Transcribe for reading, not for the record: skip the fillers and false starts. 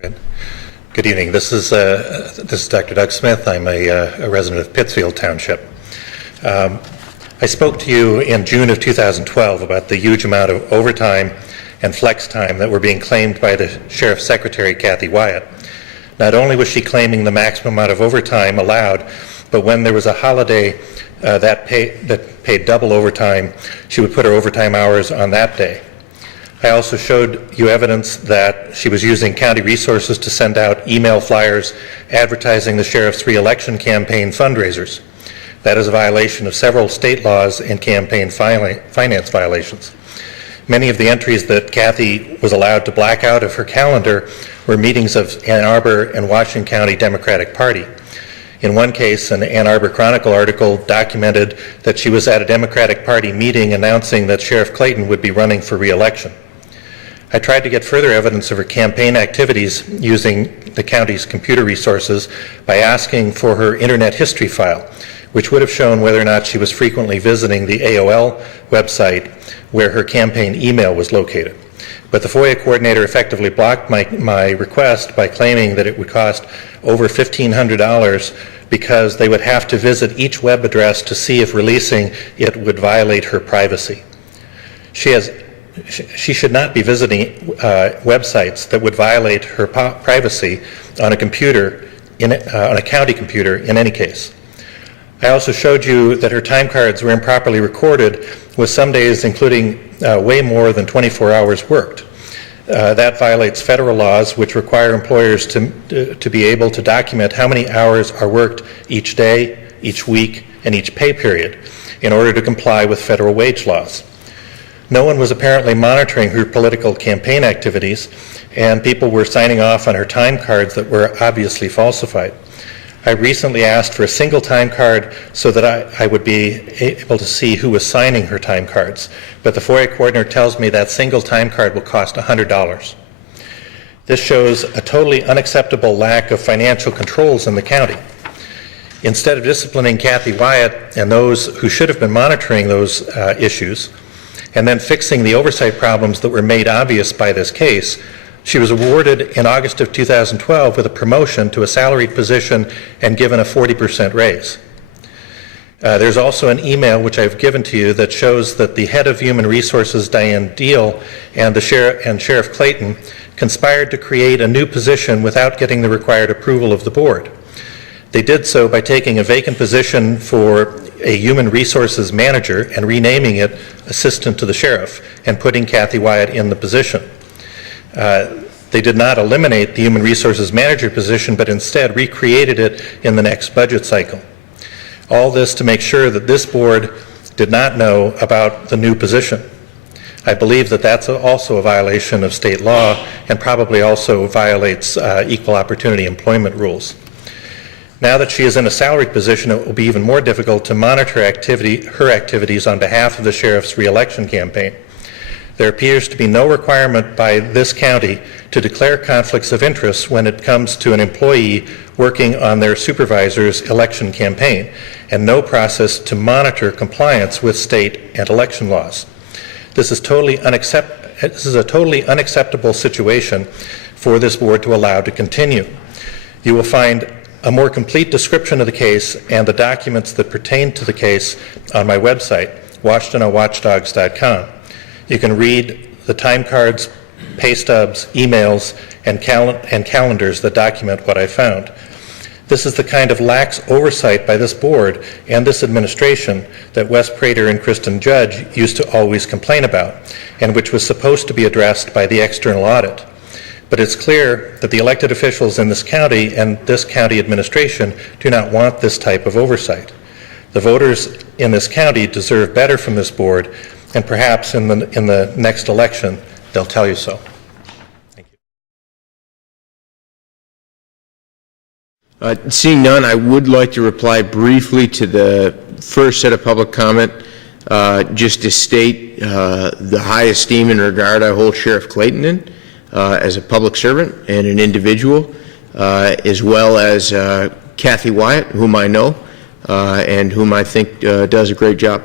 Good. Good evening. This is Dr. Doug Smith. I'm a resident of Pittsfield Township. I spoke to you in June of 2012 about the huge amount of overtime and flex time that were being claimed by the Sheriff's Secretary, Kathy Wyatt. Not only was she claiming the maximum amount of overtime allowed, but when there was a holiday that paid double overtime, she would put her overtime hours on that day. I also showed you evidence that she was using county resources to send out email flyers advertising the sheriff's re-election campaign fundraisers. That is a violation of several state laws and campaign finance violations. Many of the entries that Kathy was allowed to black out of her calendar were meetings of Ann Arbor and Washington County Democratic Party. In one case, an Ann Arbor Chronicle article documented that she was at a Democratic Party meeting announcing that Sheriff Clayton would be running for re-election. I tried to get further evidence of her campaign activities using the county's computer resources by asking for her internet history file, which would have shown whether or not she was frequently visiting the AOL website where her campaign email was located. But the FOIA coordinator effectively blocked my request by claiming that it would cost over $1,500 because they would have to visit each web address to see if releasing it would violate her privacy. She should not be visiting websites that would violate her privacy on a computer, on a county computer in any case. I also showed you that her time cards were improperly recorded, with some days including way more than 24 hours worked. That violates federal laws which require employers to be able to document how many hours are worked each day, each week, and each pay period in order to comply with federal wage laws. No one was apparently monitoring her political campaign activities, and people were signing off on her time cards that were obviously falsified. I recently asked for a single time card so that I would be able to see who was signing her time cards, but the FOIA coordinator tells me that single time card will cost $100. This shows a totally unacceptable lack of financial controls in the county. Instead of disciplining Kathy Wyatt and those who should have been monitoring those issues, and then fixing the oversight problems that were made obvious by this case, she was awarded in August of 2012 with a promotion to a salaried position and given a 40% raise. There's also an email which I've given to you that shows that the head of Human Resources, Diane Deal, and Sheriff Clayton conspired to create a new position without getting the required approval of the board. They did so by taking a vacant position for a human resources manager and renaming it assistant to the sheriff and putting Kathy Wyatt in the position. They did not eliminate the human resources manager position, but instead recreated it in the next budget cycle. All this to make sure that this board did not know about the new position. I believe that that's also a violation of state law and probably also violates equal opportunity employment rules. Now that she is in a salaried position, it will be even more difficult to monitor her activities on behalf of the sheriff's re-election campaign. There appears to be no requirement by this county to declare conflicts of interest when it comes to an employee working on their supervisor's election campaign, and no process to monitor compliance with state and election laws. This is a totally unacceptable situation for this board to allow to continue. You will find a more complete description of the case and the documents that pertain to the case on my website, WashingtonWatchdogs.com. You can read the time cards, pay stubs, emails, and calendars that document what I found. This is the kind of lax oversight by this board and this administration that Wes Prater and Kristen Judge used to always complain about, and which was supposed to be addressed by the external audit. But it's clear that the elected officials in this county and this county administration do not want this type of oversight. The voters in this county deserve better from this board, and perhaps in the next election, they'll tell you so. Thank you. Seeing none, I would like to reply briefly to the first set of public comment, just to state the high esteem and regard I hold Sheriff Clayton in as a public servant and an individual, as well as Kathy Wyatt, whom I know and whom I think does a great job.